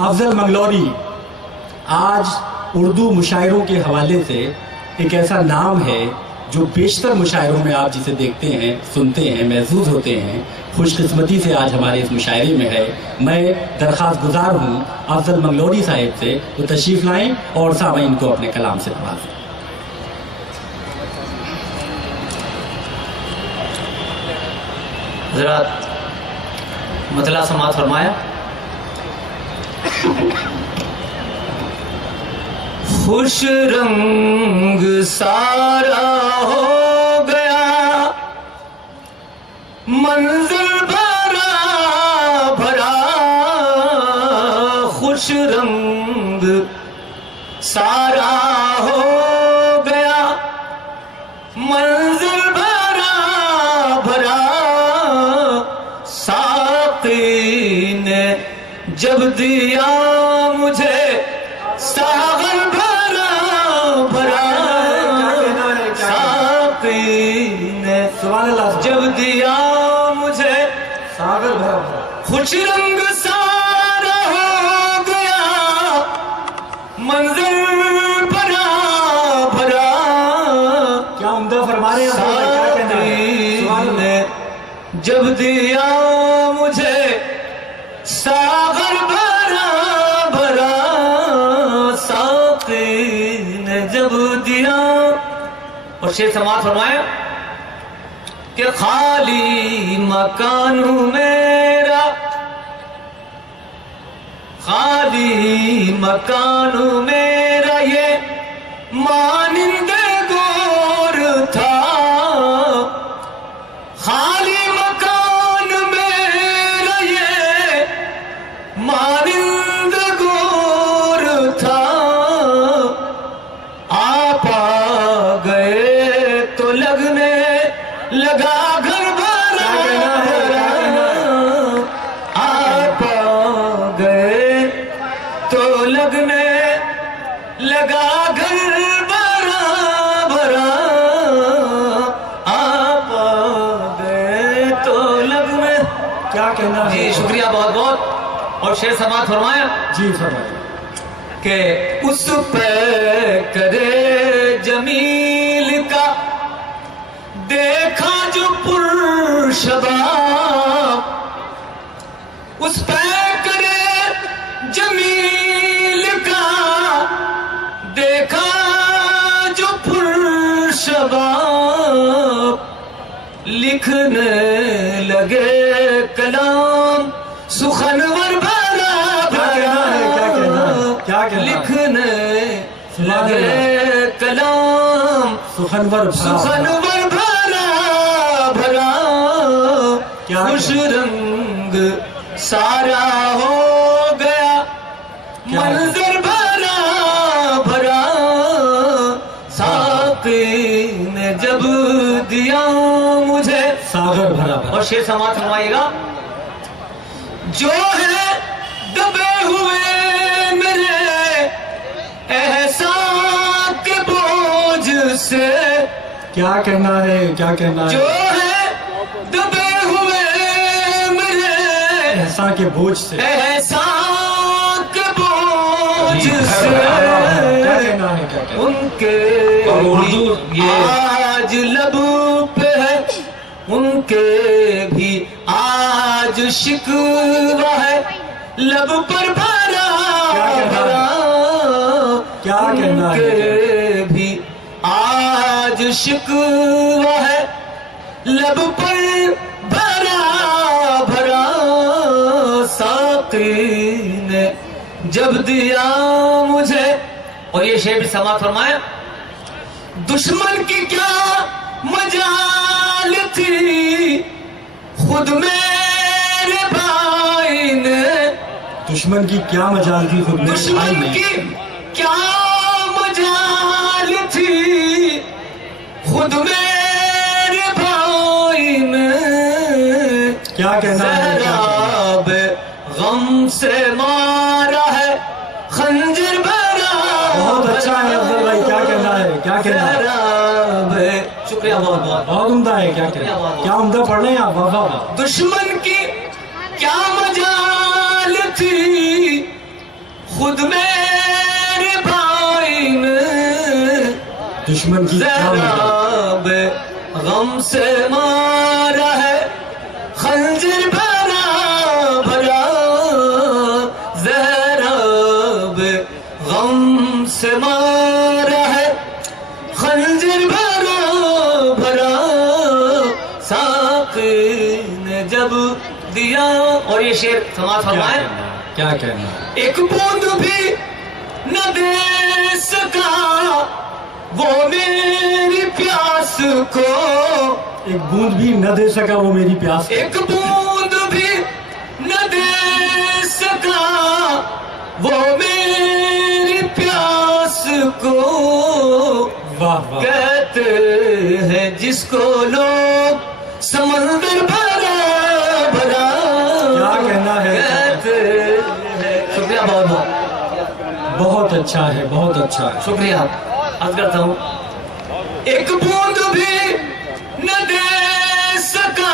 افضل منگلوری آج اردو مشاعروں کے حوالے سے ایک ایسا نام ہے جو بیشتر مشاعروں میں آپ جسے دیکھتے ہیں، سنتے ہیں، محسوس ہوتے ہیں، خوش قسمتی سے آج ہمارے اس مشاعرے میں ہے۔ میں درخواست گزار ہوں افضل منگلوری صاحب سے وہ تشریف لائیں اور سامعین کو اپنے کلام سے نوازیں۔ حضرات مطلع سماعت فرمایا۔ خوش رنگ سارا ہو گیا، منزل بھرا بھرا، خوش رنگ سارا ہو گیا، منزل بھرا بھرا، ساقی نے جب دیا مجھے ساغر بھرا بھرا، ساقی نے جب دیا مجھے ساغر بھرا بھرا، خوش رنگ سارا ہو گیا، منظر بھرا بھرا، کیا عمدہ فرما رہے ہیں، کیا کہنا ہے؟ ساقی نے جب دیا مجھے ساغر بھرا بھرا، ساقی نے جب دیا۔ اور شعر سماعت فرمایا کہ خالی مکان میرا، خالی مکان میرا، یہ مانند گور تھا، خالی مکان میرا یہ مانند گور تھا، آپ آ گئے تو لگنے لگا گھر بھرا بھرا، آپ آ گئے تو لگنے لگا گھر بھرا بھرا، آپ آ گئے تو لگنے۔ کیا کہنا ہے؟ جی شکریہ بہت بہت۔ اور شعر سماعت فرمایا جی فرمائیں۔ کہ اس پہ کرے جمیل کا دیکھا جو پر شباب، اس پہ کرے جمیل کا دیکھا جو پر شباب، لکھنے لگے کلام سخنور بھرا بھرا، کیا کہنا ہے؟ لکھنے لگے کلام سخنور سخنور بھرا بھرا، خوش رنگ سارا ہو گیا، منظر بھرا بھرا، ساقی نے جب دیا مجھے ساغر بھرا بھرا۔ اور شعر سماعت فرمائیے گا، جو ہے دبے ہوئے میرے احسان کے بوجھ سے، کیا کہنا ہے؟ کیا کہنا ہے؟ جو ہے دبے ہوئے میرے احسان کے بوجھ سے، احسان کے بوجھ سے، کیا کہنا ہے؟ کیا کہنا ہے؟ ان کے آج لب پہ ہے، ان کے بھی آج شکوہ ہے، لب پر بھرا بھرا، کیا کہنا ان ہے؟ کے بھی آج شکوہ ہے، لب پر بھرا بھرا، ساقی نے جب دیا مجھے۔ اور یہ شعر بھی سماعت فرمایا، دشمن کی کیا مجال تھی، خود میرے بھائی نے، دشمن کی کیا مجال تھی، خود میرے بھائی دشمن نے، کی کیا مجال تھی، خود میرے بھائی نے، کیا کہنا ہے؟ سیلاب غم سے مارا ہے، خنجر بھرا بہت اچھا ہے افضل بھائی، کیا کہنا ہے؟ کیا کہنا ہے؟ سیلاب، شکریہ بہت بہت۔ بہت عمدہ ہے، کیا کہنا ہے؟ کیا عمدہ پڑھ رہے ہیں آپ؟ واہ واہ۔ دشمن کی کیا مجال تھی، خود میرے بھائی نے دشمن کی زہراب غم سے مارا ہے خنجر بھرا بھرا زہراب غم سے مارا ہے خنجر بھرا بھرا ساقی نے جب دیا. اور یہ شعر سماعت فرمائیں. کیا کہنا ایک بوند بھی نہ دے سکا وہ میری پیاس کو. ایک بوند بھی نہ دے سکا وہ میری پیاس کو. ایک بوند بھی نہ دے سکا وہ میری پیاس کو. واہ واہ. کہتے ہیں جس کو لوگ سمندر بھرا بھرا. کیا کہنا ہے. کہتے ہیں. شکریہ بہت بہت. بہت اچھا ہے بہت اچھا ہے. شکریہ. عرض کرتا ہوں ایک بوند بھی نہ دے سکا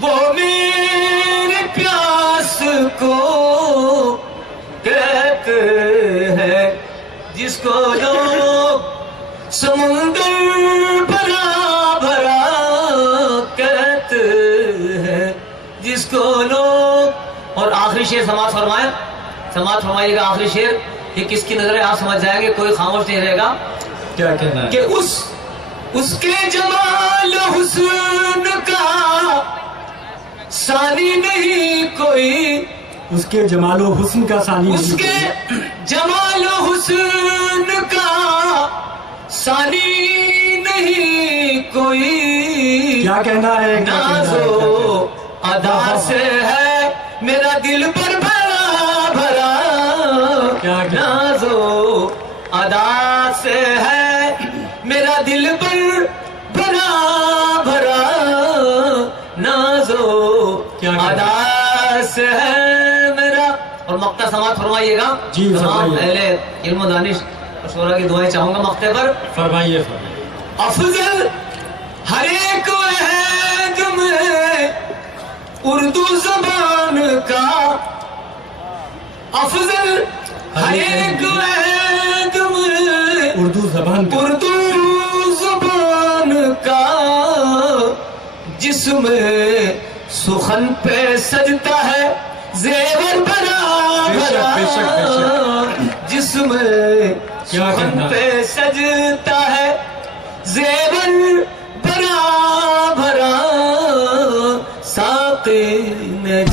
وہ میری پیاس کو. کہتے ہیں جس کو لوگ سمندر بھرا بھرا. کہتے ہیں جس کو لوگ. اور آخری شعر سماعت فرمائیں. سماعت فرمائیے گا آخری شعر. یہ کس کی نظر ہے آپ سمجھ جائیں گے, کوئی خاموش نہیں رہے گا. کیا کہنا ہے. کہ اس کے جمال حسن کا ثانی نہیں کوئی. اس کے جمال و حسن کا ثانی اس نہیں کے کوئی. جمال و حسن کا ثانی نہیں کوئی. کیا کہنا ہے. کیا کہنا ناز ہے. و ادا سے ہے میرا دل پر بھرا بھرا. کیا کہنا. ناز و ادا سے ہے میرا دل پر بھرا بھرا. ناز و کیا کہنا. ادا سے ہے میرا. اور مقطع سماعت فرمائیے گا. جی تمام فرمائیے. اہل علم و دانش شورا کی دعائیں چاہوں گا مقطع پر. فرمائیے فرمائیے. افضل ہر ایک عہد میں اردو زبان کا. افضل ہر ایک عہد میں اردو زبان کا. اردو زبان کا جس میں سخن پہ سجتا ہے زیور بھرا بے شک، بے شک، بے بھرا. جس میں کیا سخن کہنا. پہ سجتا ہے زیور بھرا بھرا. ساقی نے